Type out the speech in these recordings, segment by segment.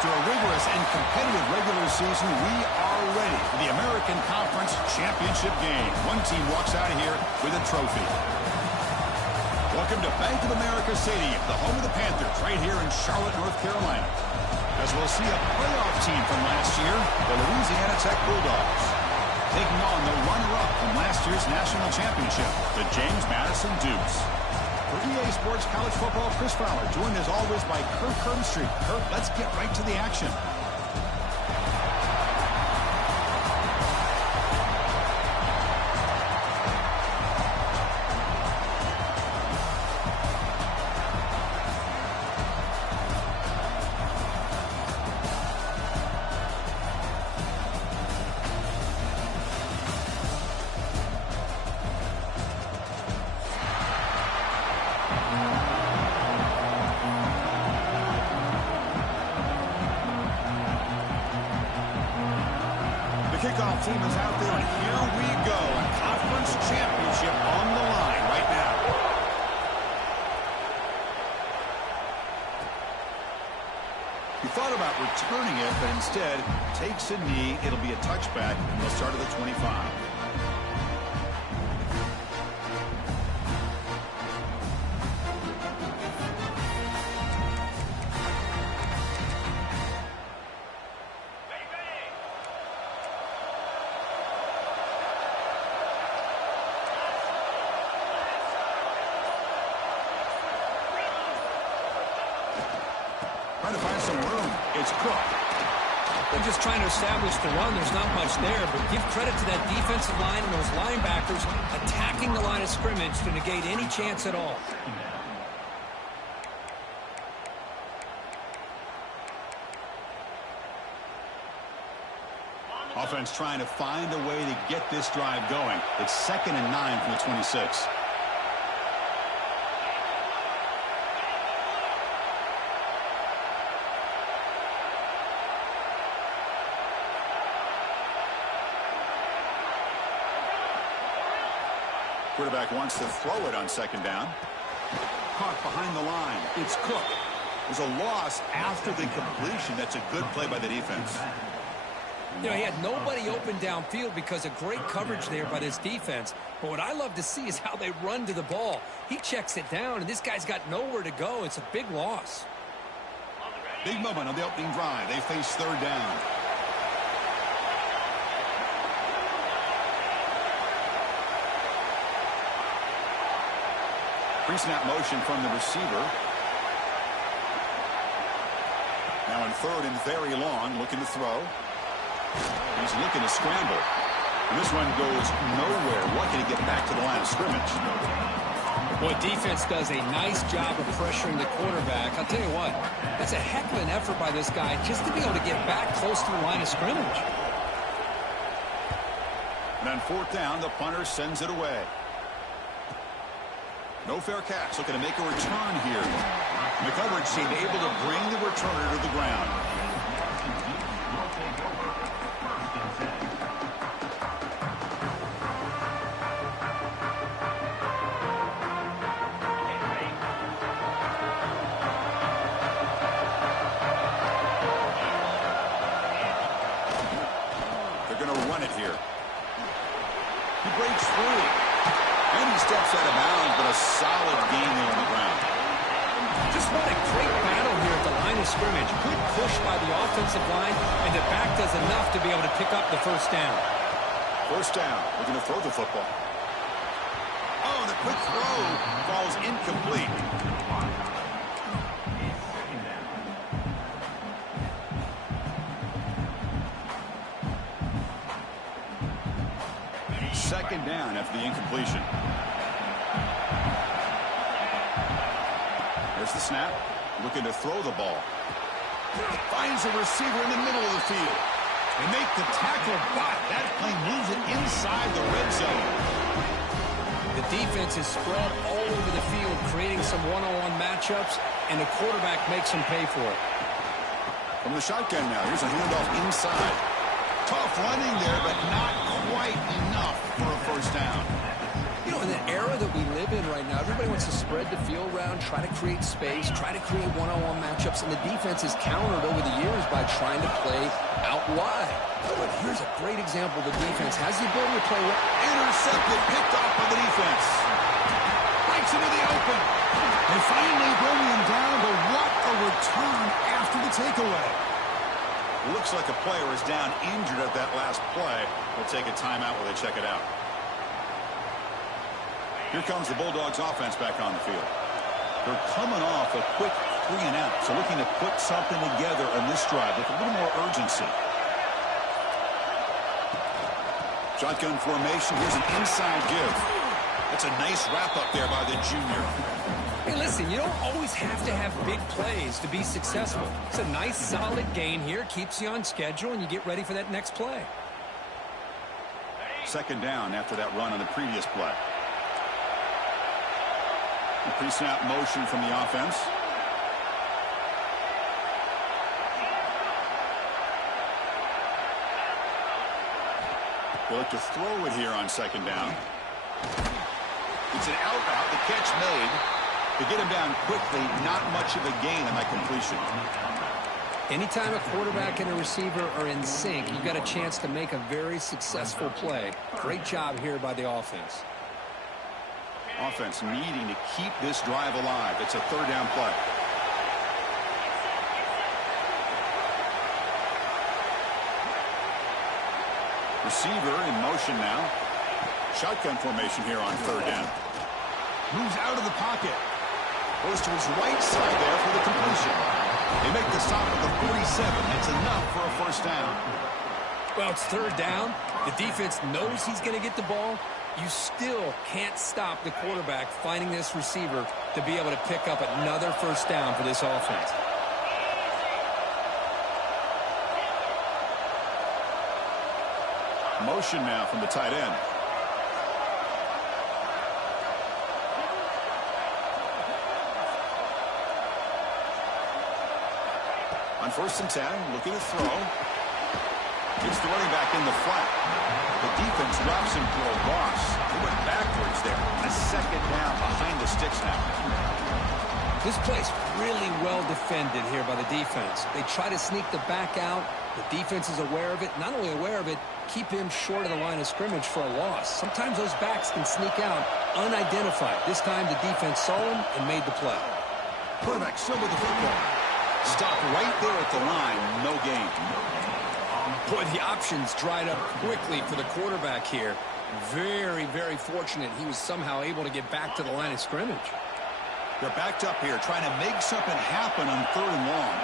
After a rigorous and competitive regular season, we are ready for the American Conference Championship game. One team walks out of here with a trophy. Welcome to Bank of America Stadium, the home of the Panthers, right here in Charlotte, North Carolina. As we'll see a playoff team from last year, the Louisiana Tech Bulldogs, taking on the runner-up from last year's national championship, the James Madison Dukes. For EA Sports College Football, Chris Fowler, joined as always by Kirk Herbstreit. Kirk, let's get right to the action. Kickoff team is out there, and here we go. A conference championship on the line right now. He thought about returning it, but instead takes a knee. It'll be a touchback, and they'll start at the 25. Trying to find some room. It's Cook. They're just trying to establish the run. There's not much there, but give credit to that defensive line and those linebackers attacking the line of scrimmage to negate any chance at all. Offense trying to find a way to get this drive going. It's 2nd and 9 from the 26. Quarterback wants to throw it on 2nd down. Caught behind the line. It's Cook. There's a loss after the completion. That's a good play by the defense. You know, he had nobody open downfield because of great coverage there by this defense. But what I love to see is how they run to the ball. He checks it down, and this guy's got nowhere to go. It's a big loss. Big moment on the opening drive. They face 3rd down. Pre-snap motion from the receiver. Now in 3rd and very long, looking to throw. He's looking to scramble. And this one goes nowhere. Lucky to get back to the line of scrimmage. Boy, defense does a nice job of pressuring the quarterback. I'll tell you what, that's a heck of an effort by this guy just to be able to get back close to the line of scrimmage. And on 4th down, the punter sends it away. No fair catch, looking to make a return here. And the coverage team able to bring the returner to the ground. They're going to run it here. He breaks free. And he steps out of bounds, but a solid gain there on the ground. Just what a great battle here at the line of scrimmage. Good push by the offensive line, and the back does enough to be able to pick up the 1st down. 1st down. We're going to throw the football. Oh, the quick throw falls incomplete. Second down after the incompletion. There's the snap. Looking to throw the ball. Finds a receiver in the middle of the field. They make the tackle, but that play moves it inside the red zone. The defense is spread all over the field, creating some one-on-one matchups, and the quarterback makes them pay for it. From the shotgun now, here's a handoff inside. Tough running there, but not quite enough for a 1st down. You know, in the era that we live in right now, everybody wants to spread the field around, try to create space, try to create one-on-one matchups, and the defense has countered over the years by trying to play out wide. But here's a great example. The defense has the ability to play well. Intercepted, picked off by the defense. Breaks into the open. They finally bring him down, but what a return after the takeaway. Looks like a player is down injured at that last play. We'll take a timeout while they check it out. Here comes the Bulldogs offense back on the field. They're coming off a quick 3-and-out, so looking to put something together on this drive with a little more urgency. Shotgun formation. Here's an inside give. That's a nice wrap-up there by the junior. Hey, listen, you don't always have to have big plays to be successful. It's a nice, solid gain here. Keeps you on schedule, and you get ready for that next play. Second down after that run on the previous play. A pre-snap motion from the offense. They look to throw it here on second down. It's an out route. The catch made. To get him down quickly, not much of a gain on that completion. Anytime a quarterback and a receiver are in sync, you've got a chance to make a very successful play. Great job here by the offense. Offense needing to keep this drive alive. It's a third down play. Receiver in motion now. Shotgun formation here on third down. Moves out of the pocket. Goes to his right side there for the completion. They make the stop at the 47. That's enough for a first down. Well, it's third down. The defense knows he's going to get the ball. You still can't stop the quarterback finding this receiver to be able to pick up another first down for this offense. Motion now from the tight end. On first and 10, looking to throw. Gets the running back in the flat. The defense drops him for a loss. He went backwards there. A second down behind the sticks now. This play's really well defended here by the defense. They try to sneak the back out. The defense is aware of it. Not only aware of it, keep him short of the line of scrimmage for a loss. Sometimes those backs can sneak out unidentified. This time the defense saw him and made the play. Quarterback still with the football. Stopped right there at the line. No gain. Boy, the options dried up quickly for the quarterback here. Very, very fortunate he was somehow able to get back to the line of scrimmage. They're backed up here, trying to make something happen on third and long.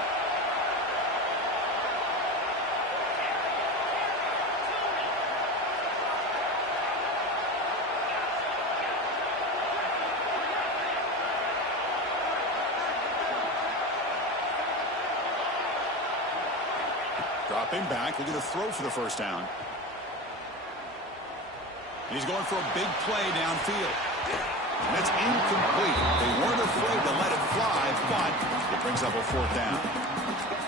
Dropping back, looking to throw for the first down. He's going for a big play downfield. That's incomplete. They weren't afraid to let it fly, but it brings up a fourth down.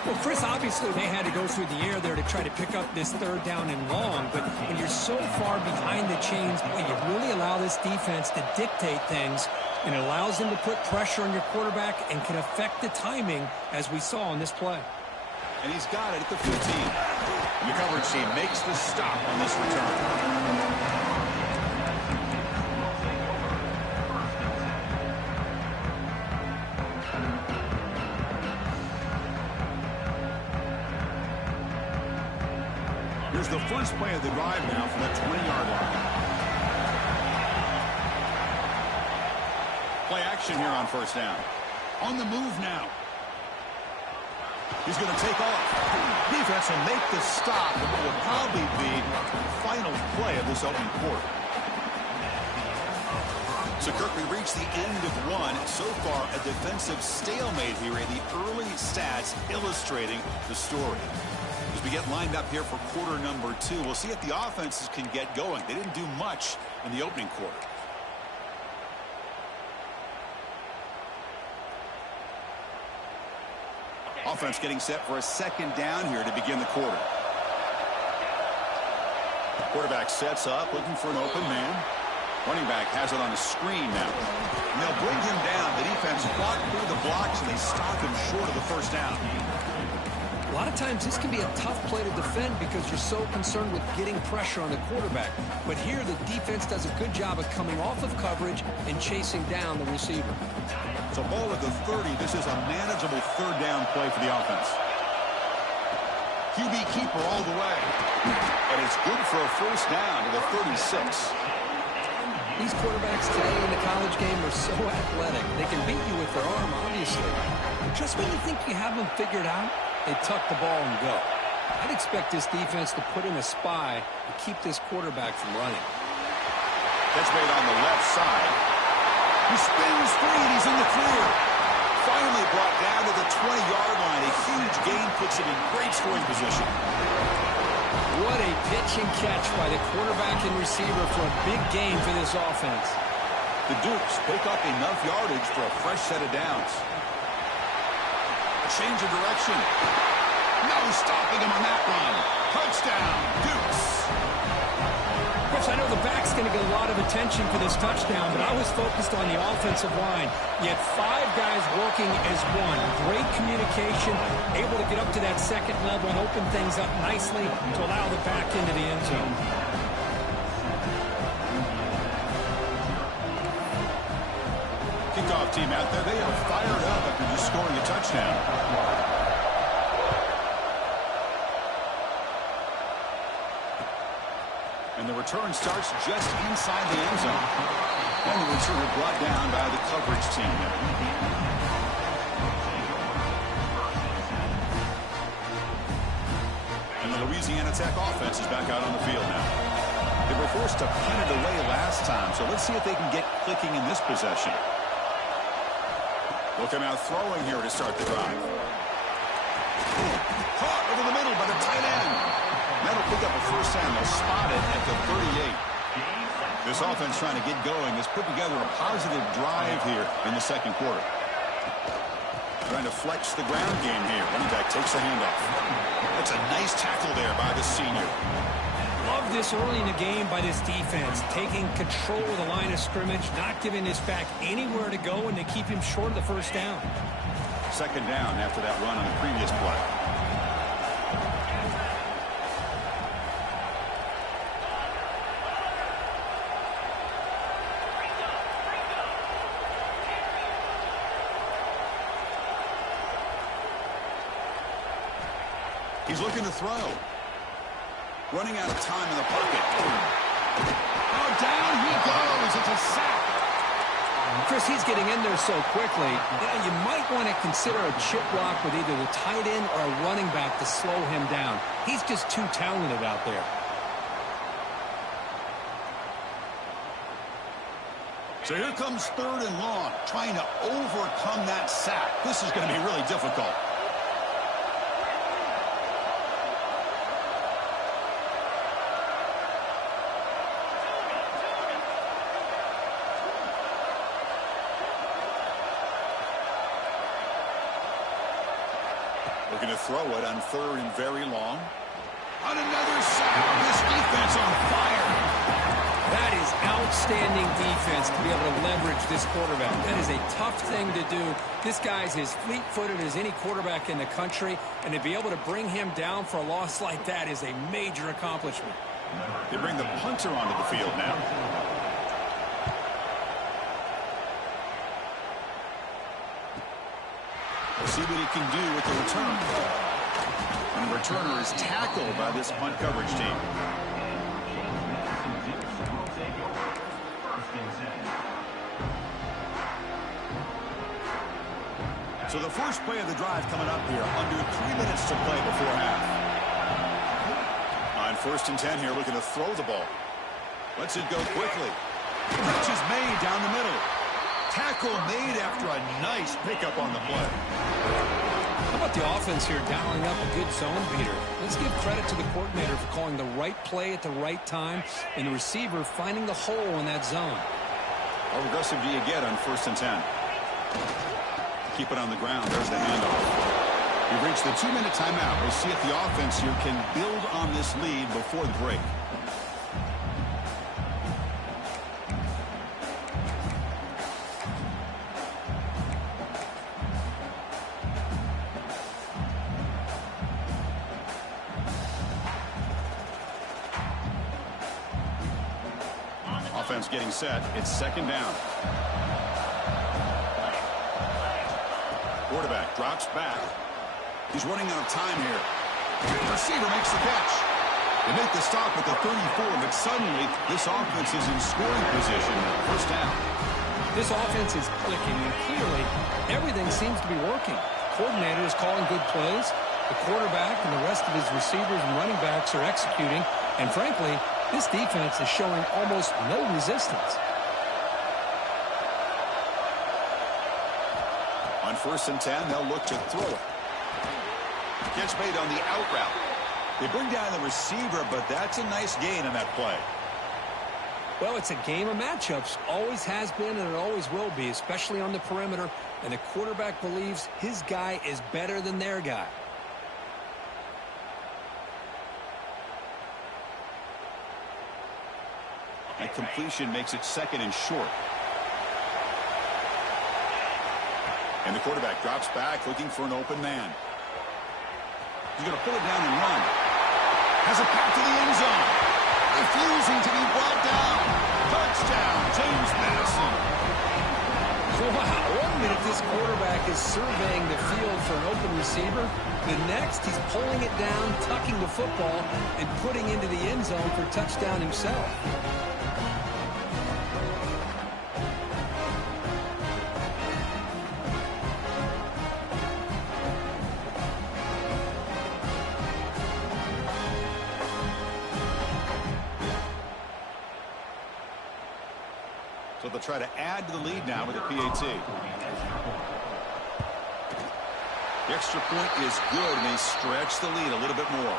Well, Chris, obviously they had to go through the air there to try to pick up this third down and long, but when you're so far behind the chains, boy, you really allow this defense to dictate things, and it allows them to put pressure on your quarterback and can affect the timing, as we saw on this play. And he's got it at the 15. And the coverage team makes the stop on this return. Here's the first play of the drive now from the 20-yard line. Play action here on first down. On the move now. He's going to take off. Defense will make the stop, and what will probably be the final play of this opening quarter. So, Kirk, we reached the end of one. So far, a defensive stalemate here in the early stats illustrating the story. As we get lined up here for quarter number 2, we'll see if the offenses can get going. They didn't do much in the opening quarter. Offense getting set for a second down here to begin the quarter. Quarterback sets up, looking for an open man. Running back has it on a screen now. And they'll bring him down. The defense fought through the blocks, and they stop him short of the first down. A lot of times this can be a tough play to defend because you're so concerned with getting pressure on the quarterback. But here the defense does a good job of coming off of coverage and chasing down the receiver. So ball at the 30. This is a manageable third down play for the offense. QB keeper all the way. And it's good for a first down to the 36. These quarterbacks today in the college game are so athletic. They can beat you with their arm, obviously. Just when you think you have them figured out, they tuck the ball and go. I'd expect this defense to put in a spy to keep this quarterback from running. That's made on the left side. He spins free, and he's in the clear. Finally brought down to the 20-yard line. A huge gain puts him in great scoring position. What a pitch and catch by the quarterback and receiver for a big gain for this offense. The Dukes pick up enough yardage for a fresh set of downs. A change of direction. No stopping him on that run. Touchdown, Dukes. Chris, I know the back's going to get a lot of attention for this touchdown, but I was focused on the offensive line. You had 5 guys working as one. Great communication, able to get up to that second level and open things up nicely to allow the back into the end zone. Kickoff team out there. They are fired up after just scoring a touchdown. And the return starts just inside the end zone. And the returner brought down by the coverage team. And the Louisiana Tech offense is back out on the field now. They were forced to punt it away last time, so let's see if they can get clicking in this possession. They'll come out throwing here to start the drive. Caught over the middle by the tight end. That'll pick up a first down. They'll spot it at the 38. This offense trying to get going has put together a positive drive here in the second quarter. Trying to flex the ground game here. Running back takes a handoff. That's a nice tackle there by the senior. Love this early in the game by this defense, taking control of the line of scrimmage, not giving this back anywhere to go, and to keep him short of the first down. Second down after that run on the previous play. He's looking to throw. Running out of time in the pocket. Oh, down he goes. It's a sack. Chris, he's getting in there so quickly. You might want to consider a chip block with either the tight end or a running back to slow him down. He's just too talented out there. So here comes third and long, trying to overcome that sack. This is going to be really difficult. Looking to throw it on third and very long. On another sack. This defense on fire. That is outstanding defense to be able to leverage this quarterback. That is a tough thing to do. This guy's as fleet-footed as any quarterback in the country, and to be able to bring him down for a loss like that is a major accomplishment. They bring the punter onto the field now. We'll see what he can do with the return. And the returner is tackled by this punt coverage team. So the first play of the drive coming up here. Under 3 minutes to play before half. On first and 10 here, looking to throw the ball. Lets it go quickly. Catch is made down the middle. Tackle made after a nice pickup on the play. How about the offense here dialing up a good zone beater? Let's give credit to the coordinator for calling the right play at the right time and the receiver finding the hole in that zone. How aggressive do you get on first and 10? Keep it on the ground. There's the handoff. We've reached the 2-minute timeout. We'll see if the offense here can build on this lead before the break. offense getting set. It's second down. Quarterback drops back. He's running out of time here. The receiver makes the catch. They make the stop at the 34, but suddenly this offense is in scoring position. First down. This offense is clicking, and clearly everything seems to be working. The coordinator is calling good plays. The quarterback and the rest of his receivers and running backs are executing. And frankly, this defense is showing almost no resistance. On 1st and 10, they'll look to throw it. Catch made on the out route. They bring down the receiver, but that's a nice gain on that play. Well, it's a game of matchups. Always has been and it always will be, especially on the perimeter. And the quarterback believes his guy is better than their guy. That completion makes it second and short. And the quarterback drops back looking for an open man. He's going to pull it down and run. Has it back to the end zone. Refusing to be brought down. Touchdown, James Madison. Wow, 1 minute this quarterback is surveying the field for an open receiver. The next, he's pulling it down, tucking the football, and putting into the end zone for a touchdown himself. So they'll try to add to the lead now with a PAT. The extra point is good, and they stretch the lead a little bit more.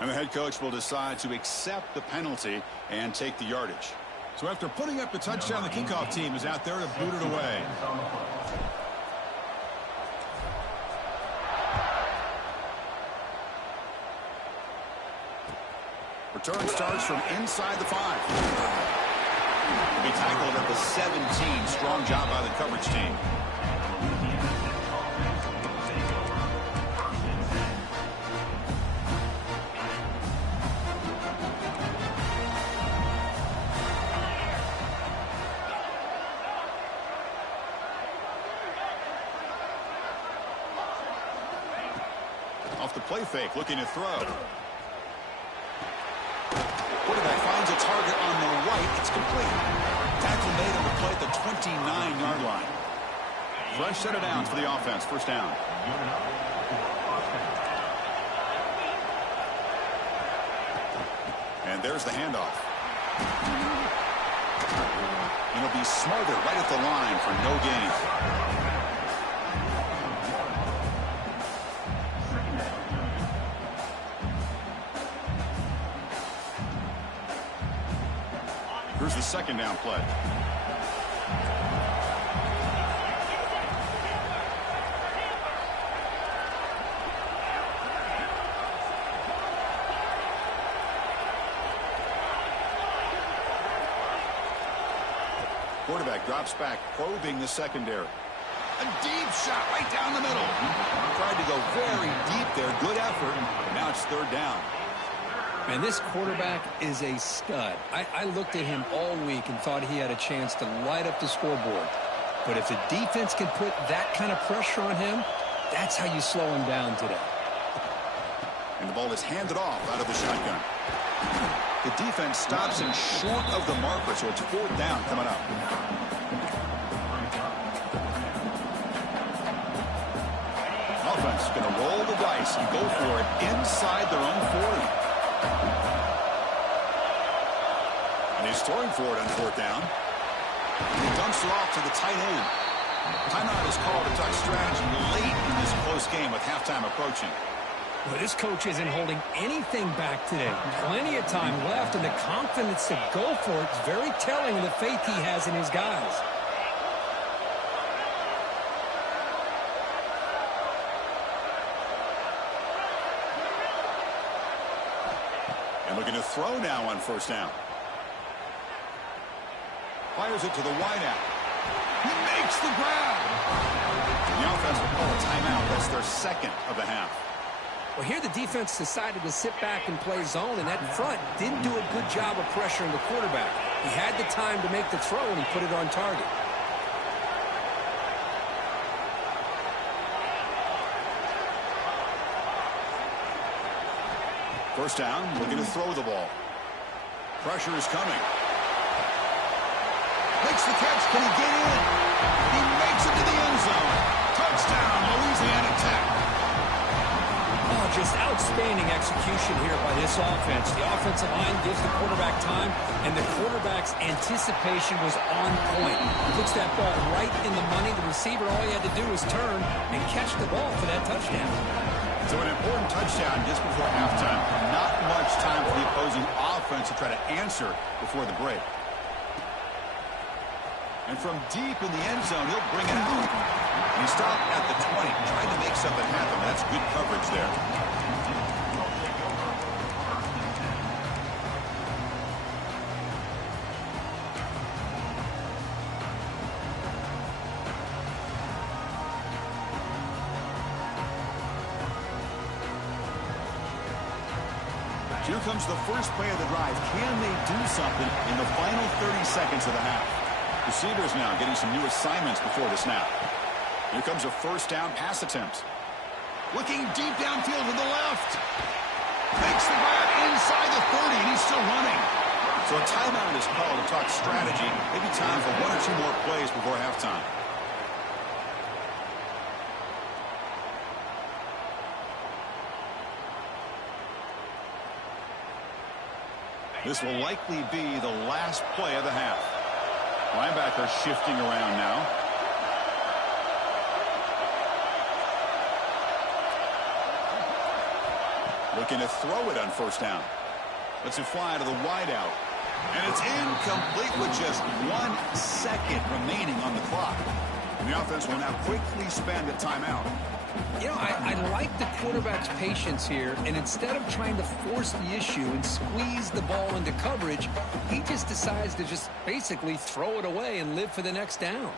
And the head coach will decide to accept the penalty and take the yardage. So after putting up the touchdown, the kickoff team is out there to boot it away. Return starts from inside the 5. He'll be tackled at the 17. Strong job by the coverage team. Off the play fake, looking to throw. Quarterback finds a target on the right. It's complete. Tackle made on the play at the 29-yard line. Fresh set of downs for the offense. First down. And there's the handoff. And he'll be smothered right at the line for no gain. Here's the second down play. Quarterback drops back, probing the secondary. A deep shot right down the middle. Tried to go very deep there. Good effort. Now it's third down. And this quarterback is a stud. I looked at him all week and thought he had a chance to light up the scoreboard. But if the defense can put that kind of pressure on him, that's how you slow him down today. And the ball is handed off out of the shotgun. The defense stops him short of the marker, so it's fourth down coming up. Offense is going to roll the dice and go for it inside their own 40. And he's throwing for it on fourth down. He dumps it off to the tight end. Timeout is called to talk strategy late in this close game with halftime approaching. Well, this coach isn't holding anything back today. Plenty of time left, and the confidence to go for it is very telling of the faith he has in his guys. And looking to throw now on first down. Fires it to the wideout. He makes the grab. The offense will call a timeout second of the half. Well, here the defense decided to sit back and play zone, and that front didn't do a good job of pressuring the quarterback. He had the time to make the throw, and he put it on target. First down, looking to throw the ball. Pressure is coming. Makes the catch. Can he get in? He makes it to the end zone. Touchdown, Louisiana Tech. Oh, just outstanding execution here by this offense. The offensive line gives the quarterback time, and the quarterback's anticipation was on point. He puts that ball right in the money. The receiver, all he had to do was turn and catch the ball for that touchdown. So an important touchdown just before halftime. Not much time for the opposing offense to try to answer before the break. And from deep in the end zone, he'll bring it out. He stopped at the 20, trying to make something happen. That's good coverage there. Here comes the first play of the drive. Can they do something in the final 30 seconds of the half? Receivers now getting some new assignments before the snap. Here comes a first down pass attempt. Looking deep downfield to the left. Makes the grab inside the 30, and he's still running. So a timeout is called to talk strategy. Maybe time for one or two more plays before halftime. This will likely be the last play of the half. Linebacker shifting around now. Looking to throw it on first down. Lets it fly to the wideout. And it's incomplete with just 1 second remaining on the clock. And the offense will now quickly spend a timeout. You know, I like the quarterback's patience here, and instead of trying to force the issue and squeeze the ball into coverage, he just decides to just basically throw it away and live for the next down.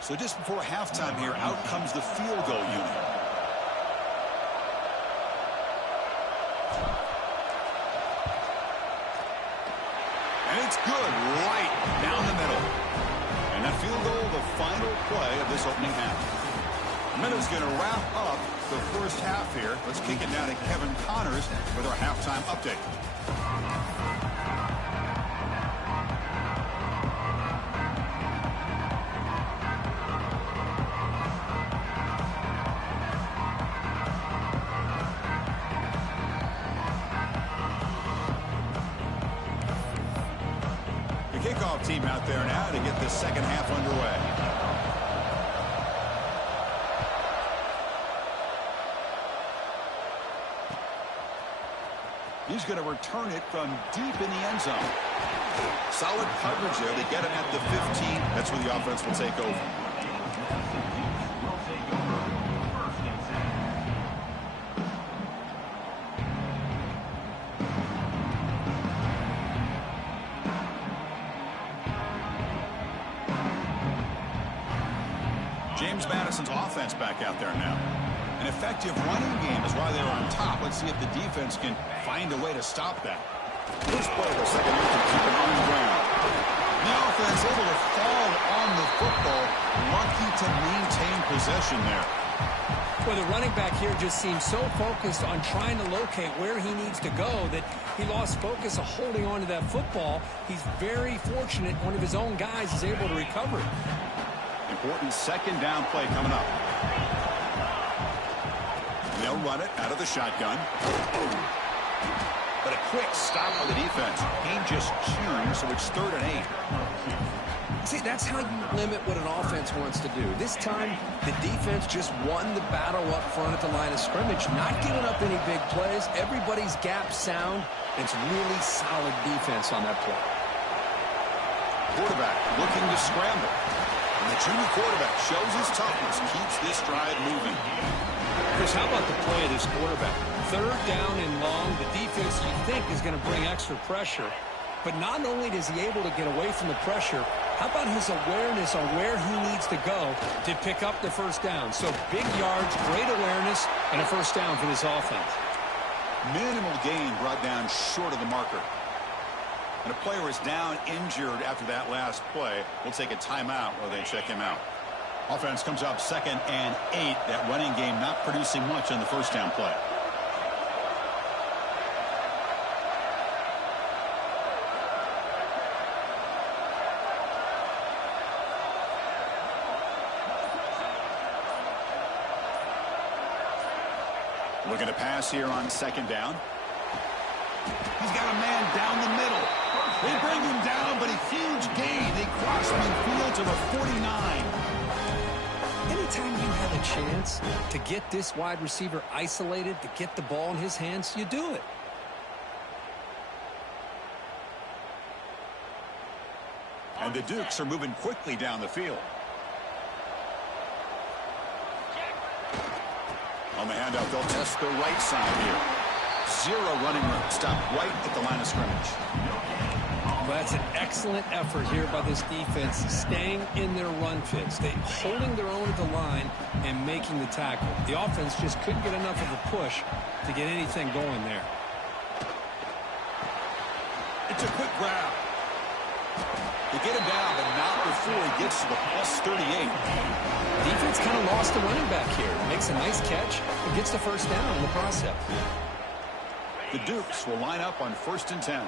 So just before halftime here, out comes the field goal unit. And it's good right down the middle. And that field goal, the final play of this opening half. Minnows going to wrap up the first half here. Let's kick it down to Kevin Connors with our halftime update. The kickoff team out there now to get this second half underway. He's going to return it from deep in the end zone. Solid coverage there. They get him at the 15. That's where the offense will take over. James Madison's offense back out there now. An effective running game is why they're on top. Let's see if the defense can find a way to stop that. First play of the second half to keep it on the ground. The offense able to fall on the football. Lucky to maintain possession there. Well, the running back here just seems so focused on trying to locate where he needs to go that he lost focus of holding on to that football. He's very fortunate one of his own guys is able to recover it. Important second down play coming up. They'll run it out of the shotgun. But a quick stop by the defense. Gain just 2, so it's 3rd and 8. See, that's how you limit what an offense wants to do. This time, the defense just won the battle up front at the line of scrimmage, not giving up any big plays. Everybody's gap sound. It's really solid defense on that play. Quarterback looking to scramble. And the junior quarterback shows his toughness, keeps this drive moving. Chris, how about the play of this quarterback? 3rd down and long. The defense, you think, is going to bring extra pressure. But not only is he able to get away from the pressure, How about his awareness on where he needs to go to pick up the first down? So big yards, great awareness, and a first down for this offense. Minimal gain brought down short of the marker. And a player is down injured after that last play. We'll take a timeout while they check him out. Offense comes up 2nd and 8. That running game not producing much on the first down play. Looking to pass here on 2nd down. He's got a man down the middle. They bring him down, but a huge gain. They cross midfield to the 49. Anytime you have a chance to get this wide receiver isolated, to get the ball in his hands, you do it. And the Dukes are moving quickly down the field. On the handout, they'll test the right side here. 0 running room. Stop right at the line of scrimmage. Well, that's an excellent effort here by this defense, staying in their run fits. They holding their own at the line and making the tackle. The offense just couldn't get enough of a push to get anything going there. It's a quick grab. They get him down, but not before he gets to the +38. Defense kind of lost the running back here. Makes a nice catch and gets the first down in the process. The Dukes will line up on 1st and 10.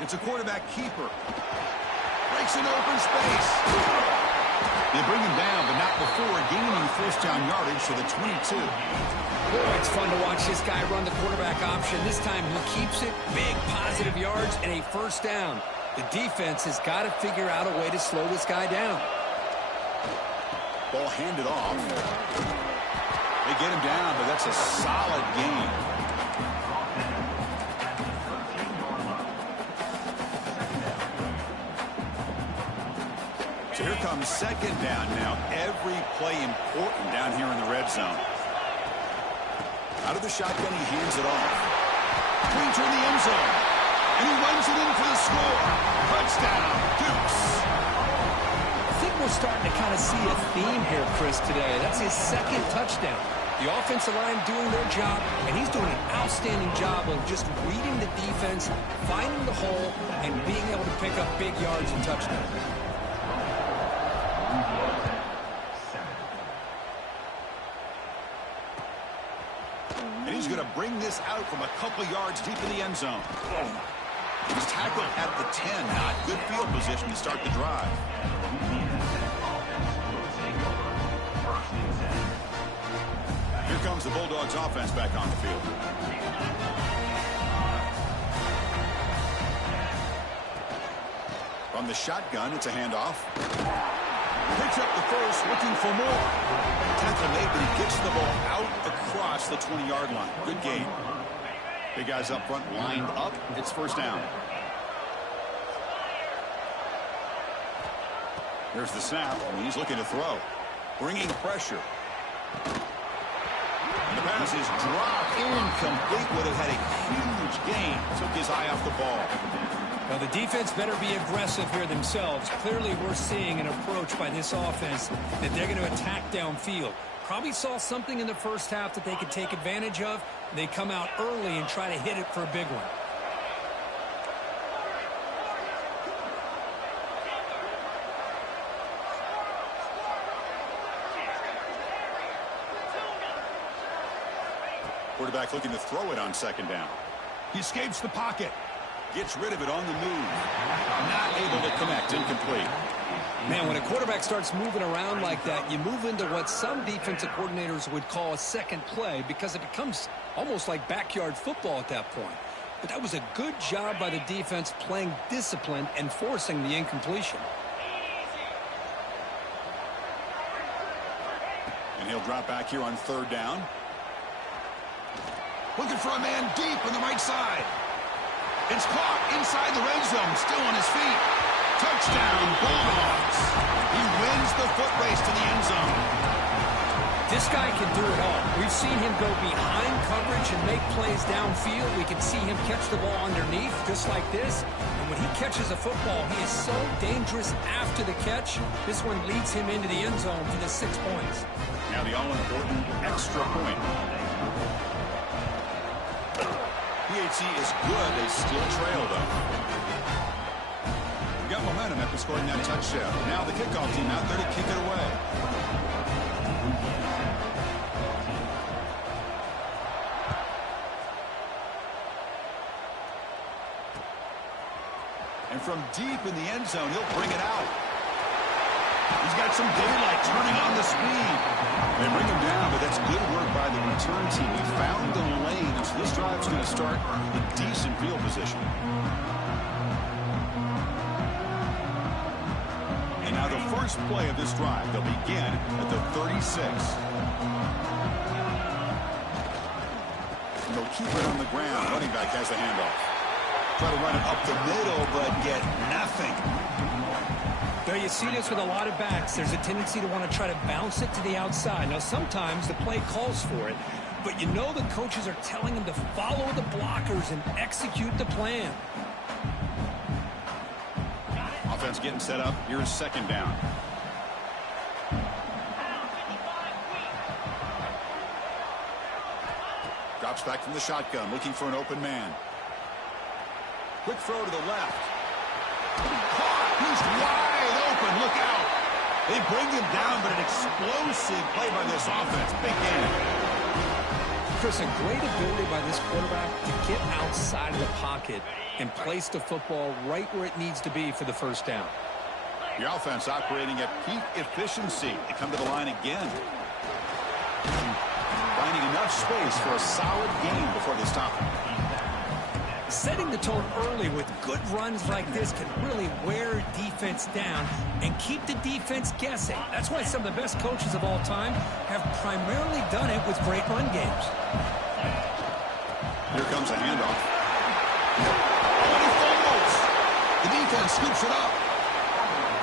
It's a quarterback keeper. Breaks an open space. They bring him down, but not before gaining first down yardage to the 22. Boy, it's fun to watch this guy run the quarterback option. This time he keeps it, big positive yards, and a first down. The defense has got to figure out a way to slow this guy down. Ball handed off. They get him down, but that's a solid gain. So here comes 2nd down now. Every play important down here in the red zone. Out of the shotgun, he hands it off. Pointer in the end zone. And he runs it in for the score. Touchdown, Dukes. I think we're starting to kind of see a theme here, Chris, today. That's his 2nd touchdown. The offensive line doing their job, and he's doing an outstanding job of just reading the defense, finding the hole, and being able to pick up big yards and touchdowns. And he's going to bring this out from a couple yards deep in the end zone. He's tackled at the 10. Not good field position to start the drive. Here comes the Bulldogs offense back on the field. From the shotgun, it's a handoff. Picks up the first, looking for more. Tackle made, but he gets the ball out across the 20-yard line. Good gain. Big guys up front lined up. It's first down. There's the snap, and he's looking to throw. Bringing pressure. The pass is dropped, incomplete. Would have had a huge gain. Took his eye off the ball. Well, the defense better be aggressive here themselves. Clearly, we're seeing an approach by this offense that they're going to attack downfield. Probably saw something in the first half that they could take advantage of. They come out early and try to hit it for a big one. Quarterback looking to throw it on 2nd down. He escapes the pocket. Gets rid of it on the move. Not able to connect. Incomplete. Man, when a quarterback starts moving around like that, you move into what some defensive coordinators would call a second play because it becomes almost like backyard football at that point. But that was a good job by the defense playing discipline and forcing the incompletion. And he'll drop back here on 3rd down. Looking for a man deep on the right side. It's caught inside the red zone, still on his feet. Touchdown, Bulldogs. He wins the foot race to the end zone. This guy can do it all. We've seen him go behind coverage and make plays downfield. We can see him catch the ball underneath just like this. And when he catches a football, he is so dangerous after the catch. This one leads him into the end zone for the 6 points. Now the all-important extra point. PHC is good. They still trail, though. We got momentum after scoring that touchdown. Now the kickoff team out there to kick it away. And from deep in the end zone, he'll bring it out. He's got some daylight turning on the speed. They bring him down, but that's good work by the return team. He found the lane, and so this drive's going to start with decent field position. And now the first play of this drive, they'll begin at the 36. And they'll keep it on the ground. Running back has the handoff. Try to run it up the middle, but get nothing. There you see this with a lot of backs. There's a tendency to want to try to bounce it to the outside. Now, sometimes the play calls for it, but you know the coaches are telling them to follow the blockers and execute the plan. Offense getting set up. Here's second down. Drops back from the shotgun, looking for an open man. Quick throw to the left. Caught. He's wide open. Look out. They bring him down, but an explosive play by this offense. Big game. Chris, a great ability by this quarterback to get outside of the pocket and place the football right where it needs to be for the first down. The offense operating at peak efficiency. They come to the line again. Finding enough space for a solid gain before they stop him. Setting the tone early with good runs like this can really wear defense down and keep the defense guessing. That's why some of the best coaches of all time have primarily done it with great run games. Here comes a handoff. Oh, and he fumbles. The defense scoops it up.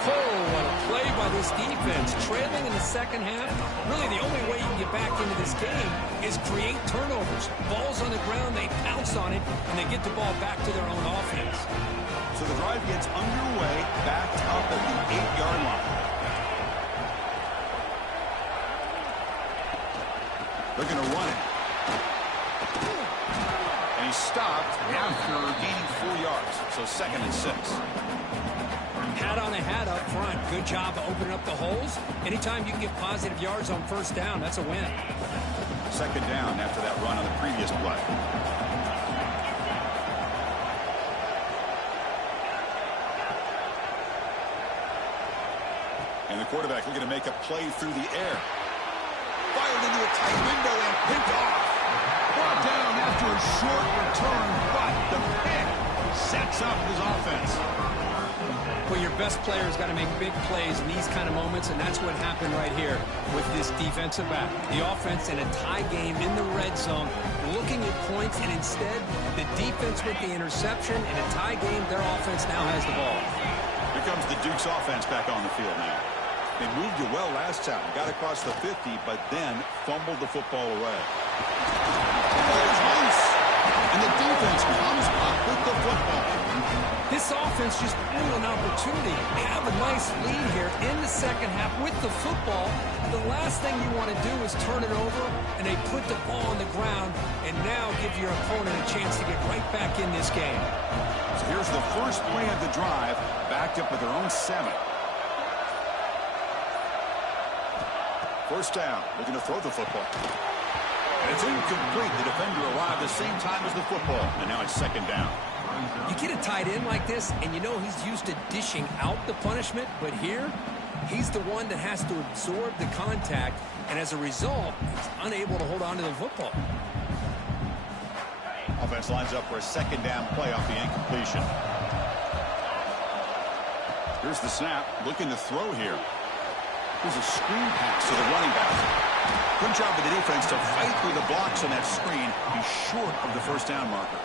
Oh, what a play by this defense. Trailing in the second half, really the only way you can get back into this game is create turnovers. Ball's on the ground, they pounce on it, and they get the ball back to their own offense. So the drive gets underway, backed up at the 8-yard line. They're going to run it. And he stopped after gaining 4 yards. So 2nd and 6. Hat on a hat up front. Good job of opening up the holes. Anytime you can get positive yards on first down, that's a win. 2nd down after that run on the previous play. And the quarterback looking to make a play through the air. Fired into a tight window and picked off. Brought down after a short return, but the pick sets up his offense. Well, your best player's got to make big plays in these kind of moments, and that's what happened right here with this defensive back. The offense in a tie game in the red zone, looking at points, and instead, the defense with the interception. In a tie game, their offense now has the ball. Here comes the Duke's offense back on the field now. They moved you well last time, got across the 50, but then fumbled the football away. Oh, it's loose, and the defense comes up with the football. This offense just blew an opportunity. They have a nice lead here in the second half with the football. The last thing you want to do is turn it over, and they put the ball on the ground and now give your opponent a chance to get right back in this game. So here's the first play of the drive, backed up at their own 7. First down, looking to throw the football. And it's incomplete. The defender arrived the same time as the football, and now it's 2nd down. You get a tight end like this, and you know he's used to dishing out the punishment, but here, he's the one that has to absorb the contact, and as a result, he's unable to hold on to the football. Offense lines up for a 2nd down play off the incompletion. Here's the snap, looking to throw here. Here's a screen pass to the running back. Good job of the defense to fight through the blocks on that screen. He's short of the first down marker.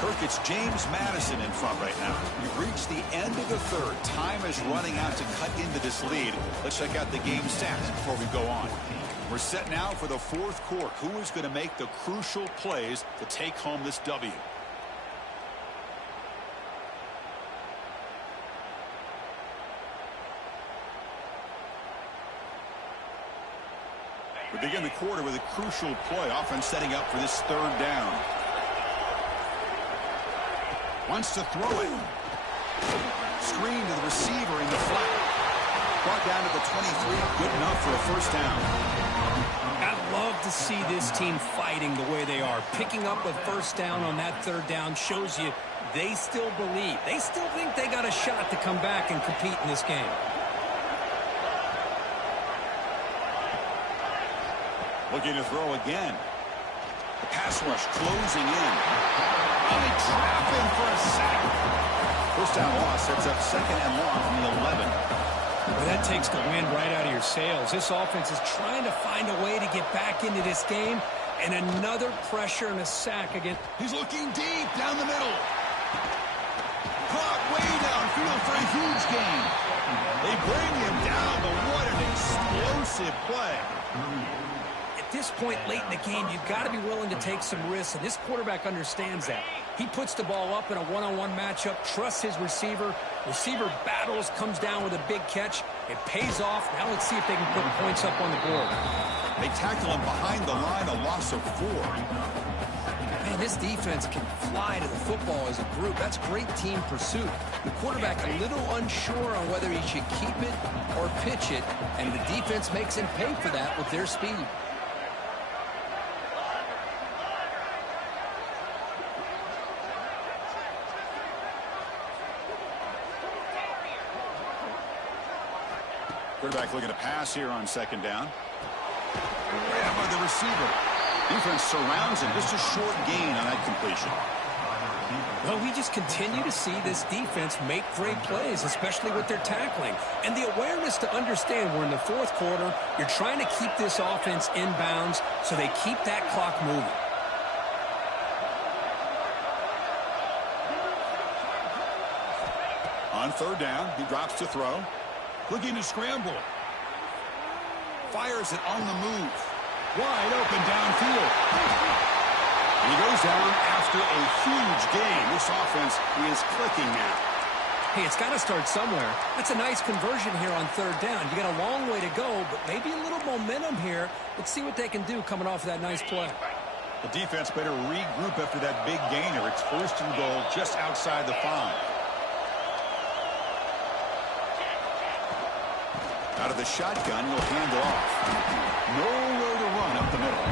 Kirk, it's James Madison in front right now. We've reached the end of the third. Time is running out to cut into this lead. Let's check out the game stats before we go on. We're set now for the fourth quarter. Who is going to make the crucial plays to take home this W? We begin the quarter with a crucial play. Offense setting up for this third down. Wants to throw it. Screen to the receiver in the flat. Brought down to the 23. Good enough for a first down. I love to see this team fighting the way they are. Picking up a first down on that third down shows you they still believe. They still think they got a shot to come back and compete in this game. Looking to throw again. The pass rush closing in. And they trap him for a sack. First down loss sets up second and long from the 11. Well, that takes the wind right out of your sails. This offense is trying to find a way to get back into this game. And another pressure and a sack again. He's looking deep down the middle. Caught way downfield for a huge gain. They bring him down, but what an explosive play. At this point late in the game, you've got to be willing to take some risks, and this quarterback understands that. He puts the ball up in a one-on-one matchup, trusts his receiver. Receiver battles, comes down with a big catch. It pays off. Now let's see if they can put points up on the board. They tackle him behind the line, a loss of 4. Man, this defense can fly to the football as a group. That's great team pursuit. The quarterback a little unsure on whether he should keep it or pitch it, and the defense makes him pay for that with their speed. Quarterback looking to pass here on second down. Right by the receiver. Defense surrounds him. Just a short gain on that completion. Well, we just continue to see this defense make great plays, especially with their tackling. And the awareness to understand we're in the fourth quarter. You're trying to keep this offense in bounds so they keep that clock moving. On third down, he drops to throw. Looking to scramble. Fires it on the move. Wide open downfield. And he goes down after a huge gain. This offense is clicking now. Hey, it's got to start somewhere. That's a nice conversion here on third down. You got a long way to go, but maybe a little momentum here. Let's see what they can do coming off of that nice play. The defense better regroup after that big gainer. It's first and goal just outside the 5. Out of the shotgun, he'll hand it off. Nowhere to run up the middle.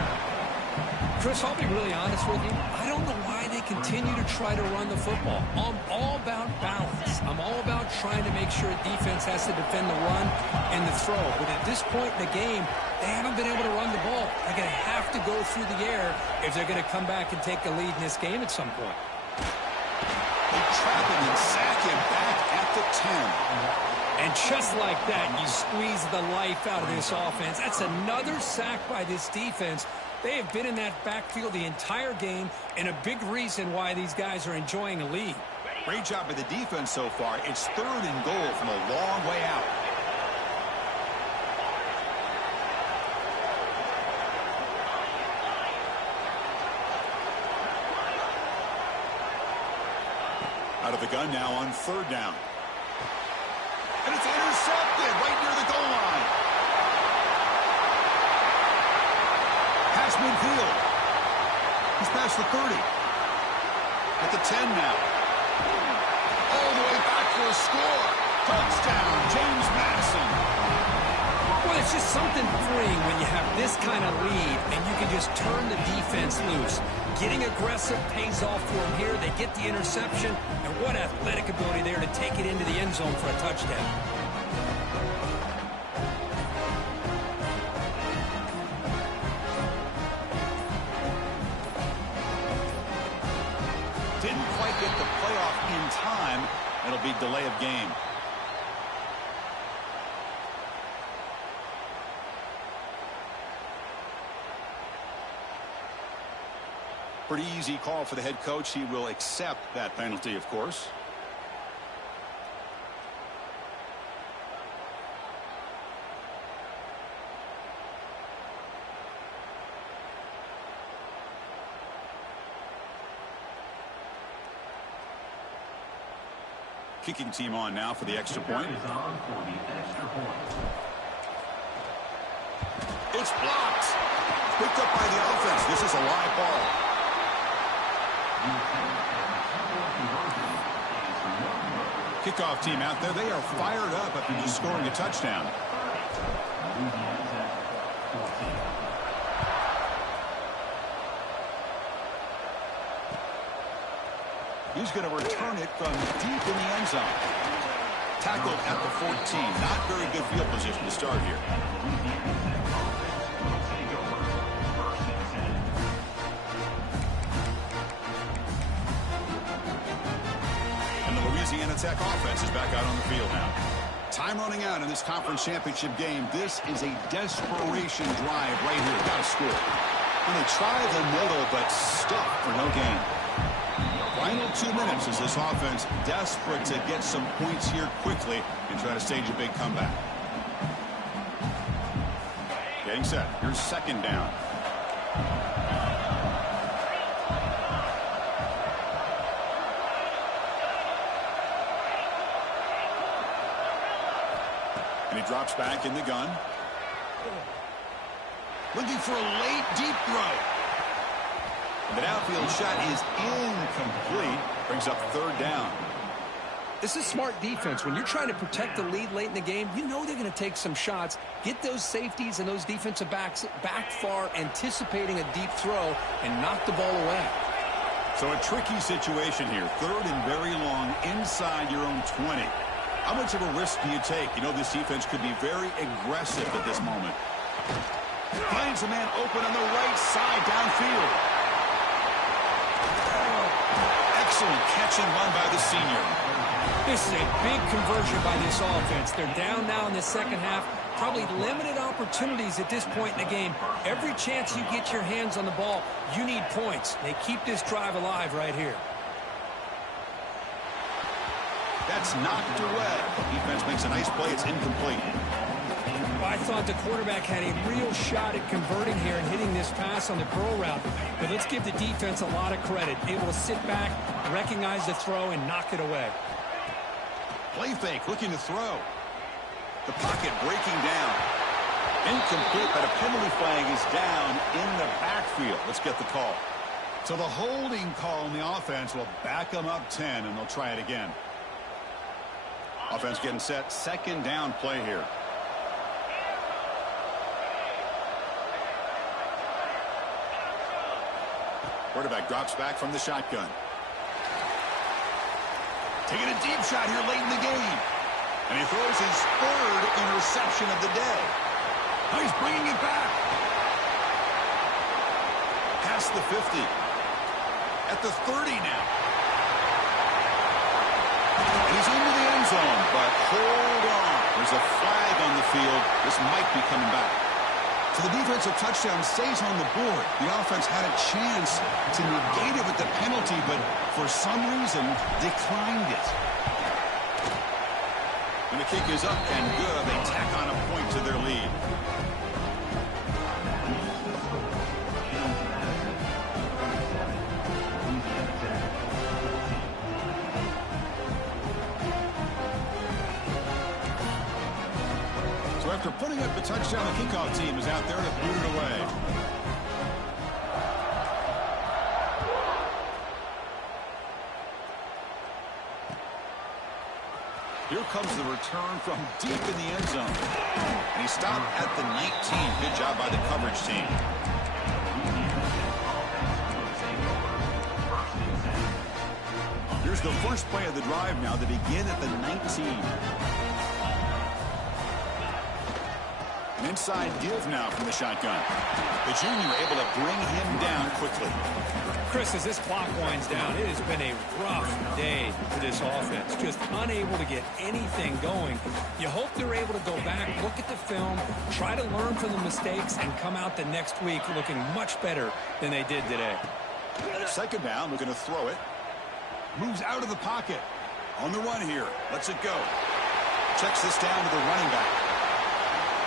Chris, I'll be really honest with you. I don't know why they continue to try to run the football. I'm all about balance. I'm all about trying to make sure defense has to defend the run and the throw. But at this point in the game, they haven't been able to run the ball. They're going to have to go through the air if they're going to come back and take the lead in this game at some point. They trap him and sack him back at the 10. And just like that, you squeeze the life out of this offense. That's another sack by this defense. They have been in that backfield the entire game, and a big reason why these guys are enjoying a lead. Great job by the defense so far. It's third and goal from a long way out. Out of the gun now on third down. And it's intercepted right near the goal line. Pass midfield. He's past the 30. At the 10 now. All the way back for a score. Touchdown, James Madison. Well, it's just something freeing when you have this kind of lead and you can just turn the defense loose. Getting aggressive pays off for them here. They get the interception, and what athletic ability there to take it into the end zone for a touchdown. Didn't quite get the playoff in time. It'll be delay of game. Pretty easy call for the head coach. He will accept that penalty, of course. Kicking team on now for the extra point. It's blocked. Picked up by the offense. This is a live ball. Kickoff team out there. They are fired up after just scoring a touchdown. He's going to return it from deep in the end zone. Tackled at the 14. Not very good field position to start here. And the Louisiana Tech offense is back out on the field now. Time running out in this conference championship game. This is a desperation drive right here. Got to score. And they try the middle, but stuck for no gain. Final 2 minutes as this offense desperate to get some points here quickly and try to stage a big comeback. Getting set. Here's second down. And he drops back in the gun. Looking for a late deep throw. The downfield shot is incomplete. Brings up third down. This is smart defense. When you're trying to protect the lead late in the game, you know they're going to take some shots, get those safeties and those defensive backs back far, anticipating a deep throw, and knock the ball away. So a tricky situation here. Third and very long inside your own 20. How much of a risk do you take? You know this defense could be very aggressive at this moment. Finds a man open on the right side downfield. Excellent catch and run by the senior. This is a big conversion by this offense. They're down now in the second half. Probably limited opportunities at this point in the game. Every chance you get your hands on the ball, you need points. They keep this drive alive right here. That's knocked away. Defense makes a nice play. It's incomplete. I thought the quarterback had a real shot at converting here and hitting this pass on the curl route. But let's give the defense a lot of credit. Able to sit back, recognize the throw, and knock it away. Play fake, looking to throw. The pocket breaking down. Incomplete, but a penalty flag is down in the backfield. Let's get the call. So the holding call on the offense will back them up 10, and they'll try it again. Offense getting set. Second down play here. Quarterback drops back from the shotgun. Taking a deep shot here late in the game. And he throws his third interception of the day. Now he's bringing it back. Past the 50. At the 30 now. And he's into the end zone, but hold on. There's a flag on the field. This might be coming back. So the defensive touchdown stays on the board. The offense had a chance to negate it with the penalty, but for some reason declined it. And the kick is up and good. They tack on a point to their lead. So after putting up the touchdown, the kickoff team is out there to boot it away. Here comes the return from deep in the end zone. And he stopped at the 19. Good job by the coverage team. Here's the first play of the drive now. They begin at the 19. An inside give now from the shotgun. The junior able to bring him down quickly. Chris, as this clock winds down, it has been a rough day for this offense. Just unable to get anything going. You hope they're able to go back, look at the film, try to learn from the mistakes, and come out the next week looking much better than they did today. Second down, looking to throw it. Moves out of the pocket. On the run here. Lets it go. Checks this down to the running back.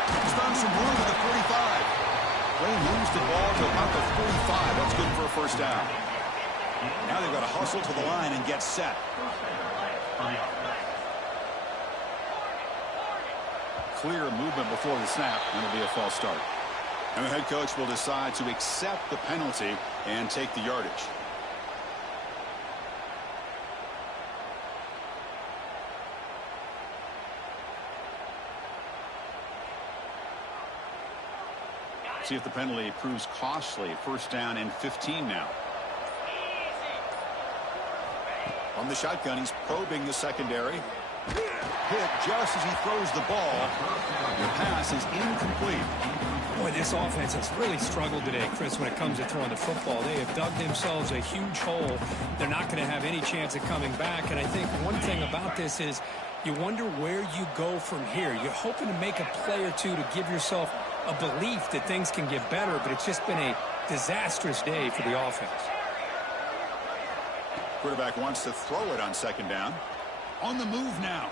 He's found some room at the 45. Play moves the ball to about the 45. That's good for a first down. Now they've got to hustle to the line and get set. Clear movement before the snap, and it'll be a false start. And the head coach will decide to accept the penalty and take the yardage. See if the penalty proves costly. First down and 15 now. On the shotgun, he's probing the secondary. Hit just as he throws the ball. The pass is incomplete. Boy, this offense has really struggled today, Chris, when it comes to throwing the football. They have dug themselves a huge hole. They're not going to have any chance of coming back. And I think one thing about this is you wonder where you go from here. You're hoping to make a play or two to give yourself a belief that things can get better, but it's just been a disastrous day for the offense. Quarterback wants to throw it on second down. On the move now.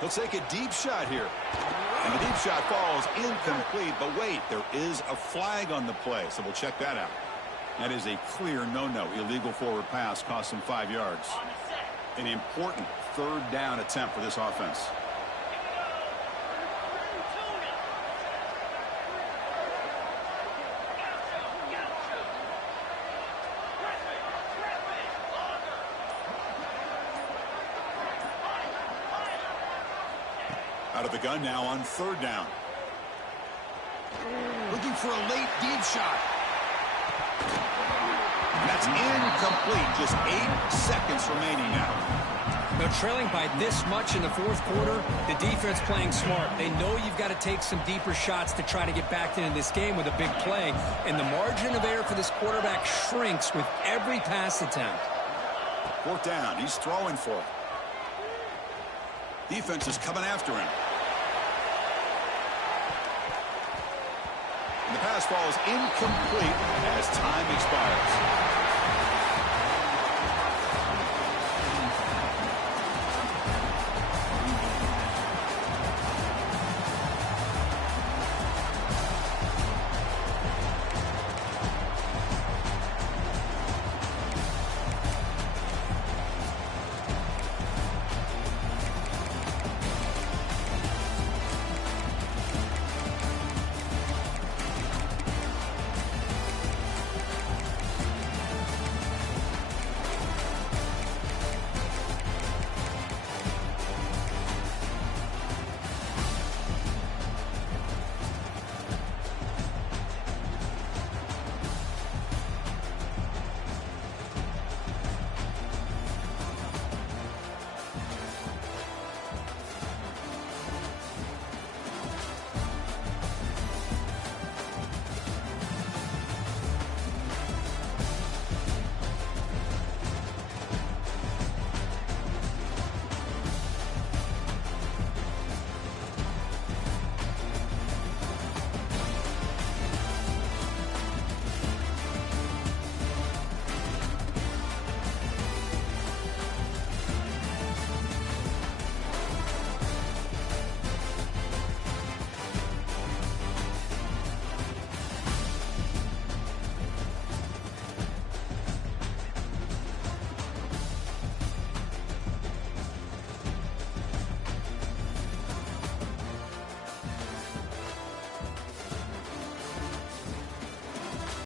He'll take a deep shot here. And the deep shot falls incomplete. But wait, there is a flag on the play, so we'll check that out. That is a clear no-no. Illegal forward pass cost him 5 yards. An important third down attempt for this offense. Out of the gun now on third down. Looking for a late deep shot. And that's incomplete. Just 8 seconds remaining now. They're trailing by this much in the fourth quarter. The defense playing smart. They know you've got to take some deeper shots to try to get back into this game with a big play. And the margin of error for this quarterback shrinks with every pass attempt. Fourth down. He's throwing for it. Defense is coming after him. And the pass falls incomplete as time expires.